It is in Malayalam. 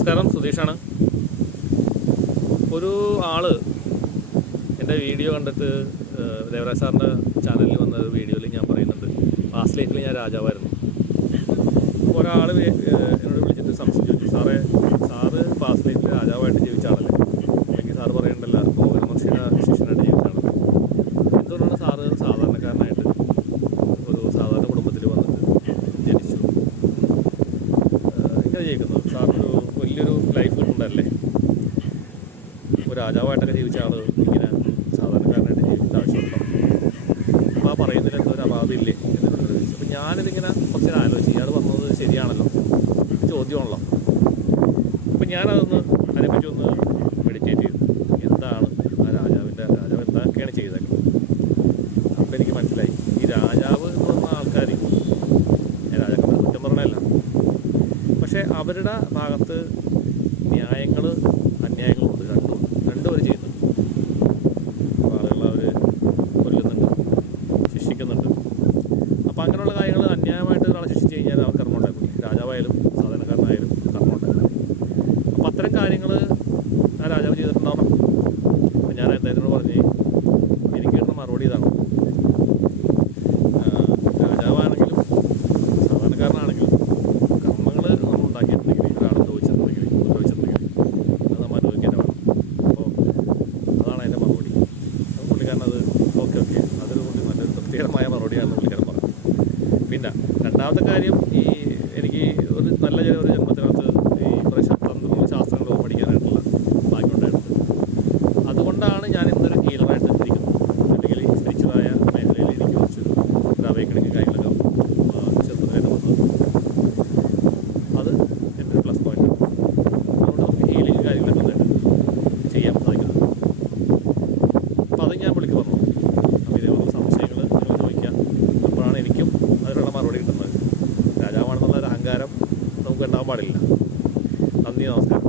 നമസ്കാരം, സുധീഷാണ്. ഒരു ആള് എൻ്റെ വീഡിയോ കണ്ടിട്ട് ദേവരാജ് സാറിൻ്റെ ചാനലിൽ വന്ന വീഡിയോയിൽ ഞാൻ പറയുന്നുണ്ട്, പാസ്റ്റ് ലൈഫിൽ ഞാൻ രാജാവായിരുന്നു. ഒരാൾ എന്നോട് വിളിച്ചിട്ട് സംശയിച്ചു, സാറ് പാസ്റ്റ് ലൈഫിൽ രാജാവായിട്ട് ജീവിച്ച ആളല്ലേ, അല്ലെങ്കിൽ സാറ് പറയണ്ടല്ല പൗരമർഷിയുടെ ശിഷ്യനായിട്ട് ജീവിച്ച ആളല്ലേ, എന്തുകൊണ്ടാണ് സാറ് സാധാരണക്കാരനായിട്ട് ഒരു സാധാരണ കുടുംബത്തിൽ വന്നിട്ട് ജനിച്ചു ഇങ്ങനെ ജീവിക്കുന്നത്? സാറിനൊരു വലിയൊരു ലൈഫ് കിട്ടുന്നുണ്ടല്ലേ, ഒരു രാജാവായിട്ടൊക്കെ ജീവിച്ച ആൾ ഇങ്ങനെ സാധാരണക്കാരനായിട്ട് ജീവിക്കേണ്ട ആവശ്യമുണ്ടോ? അപ്പോൾ ആ പറയുന്നതിൽ എന്തോ ഒരു അഭാവമില്ലേ എന്നോട് ചോദിച്ചു. അപ്പോൾ ഞാനിതിങ്ങനെ കുറച്ച് ആലോചിച്ച്, ഇയാൾ പറഞ്ഞത് ശരിയാണല്ലോ, ചോദ്യമാണല്ലോ. അപ്പോൾ അതിനെപ്പറ്റി ഒന്ന് മെഡിറ്റേറ്റ് ചെയ്തു. എന്താണ് ആ രാജാവ് എന്തൊക്കെയാണ് ചെയ്തേക്കുന്നത്? അപ്പോൾ എനിക്ക് മനസ്സിലായി, ഈ രാജാവ് എന്ന് പറഞ്ഞ ആൾക്കാർ, രാജാക്കന്മാർ കുറ്റം പറഞ്ഞല്ല, പക്ഷേ അവരുടെ ഭാഗത്ത് ന്യായങ്ങൾ അന്യായങ്ങളുണ്ട്, രണ്ടും അവർ ചെയ്യുന്നുണ്ട്. ആളുകൾ അവർ കൊല്ലുന്നുണ്ട്, ശിക്ഷിക്കുന്നുണ്ട്. അപ്പോൾ അങ്ങനെയുള്ള കാര്യങ്ങൾ അന്യായമായിട്ട് ഒരാളെ ശിക്ഷിച്ച് കഴിഞ്ഞാൽ അവർ കർമ്മം ഉണ്ടാക്കില്ല. രാജാവായാലും സാധാരണക്കാരനായാലും കർമ്മം ഉണ്ടാക്കില്ല. അപ്പോൾ അത്തരം കാര്യങ്ങൾ ആ രാജാവ് ചെയ്തിട്ടുണ്ടാവണം. അപ്പോൾ ഞാൻ അദ്ദേഹത്തിനോട് പറഞ്ഞ്, എനിക്ക് കിട്ടുന്ന മറുപടി ഇതാണ്, രാജാവാണെങ്കിലും സാധാരണക്കാരനാണെങ്കിലും കർമ്മങ്ങൾ നമ്മൾ ഉണ്ടാക്കിയിട്ടുണ്ടെങ്കിൽ, ഒരാൾ ഉപദ്രവിച്ചിട്ടുണ്ടെങ്കിൽ അത് നമ്മൾ അനുഭവിക്കാൻ വേണം. അപ്പോൾ അതാണ് അതിൻ്റെ മറുപടി. പുള്ളിക്കാരൻ അത് ഓക്കെ അതൊരു നല്ലൊരു തൃപ്തികരമായ മറുപടിയാണെന്ന് പുള്ളിക്കാരൻ പറഞ്ഞു. പിന്നെ രണ്ടാമത്തെ കാര്യം, എനിക്ക് ഒരു ജന്മത്തിനകത്ത് ഈ കുറേ ശാസ്ത്രങ്ങളോ പഠിക്കാനായിട്ടുള്ള ഭാഗ്യം ഉണ്ടായിട്ടുണ്ട്. അതുകൊണ്ടാണ് ഞാൻ ഇന്നൊരു ഹീലറായിട്ട് ഇരിക്കുന്നത്. അല്ലെങ്കിൽ ഈ സ്പിരിച്വലായ മേഖലയിൽ എനിക്ക് കുറച്ചൊരു അവേക്കണിങ് കാര്യങ്ങളൊക്കെ ചെറുപ്പത്തിലേക്ക് വന്നത്, അത് എൻ്റെ ഒരു പ്ലസ് പോയിൻ്റ്. അതുകൊണ്ട് നമുക്ക് ഹീലിങ് കാര്യങ്ങളൊക്കെ നന്നായിട്ട് ചെയ്യാൻ സാധിക്കുന്നത്. അപ്പോൾ അത് ഞാൻ വിളിക്ക് പറഞ്ഞു. അപ്പോൾ ഇതേപോലെ സംശയങ്ങൾ നിങ്ങൾ ചോദിക്കാം. അപ്പോഴാണ് എനിക്കും അതിനുള്ള മറുപടി കിട്ടുന്നത്. രാജാവാണെന്നുള്ള ഒരു അഹങ്കാരം നമുക്ക് ഉണ്ടാകാൻ പാടില്ല. നന്ദി, നമസ്കാരം.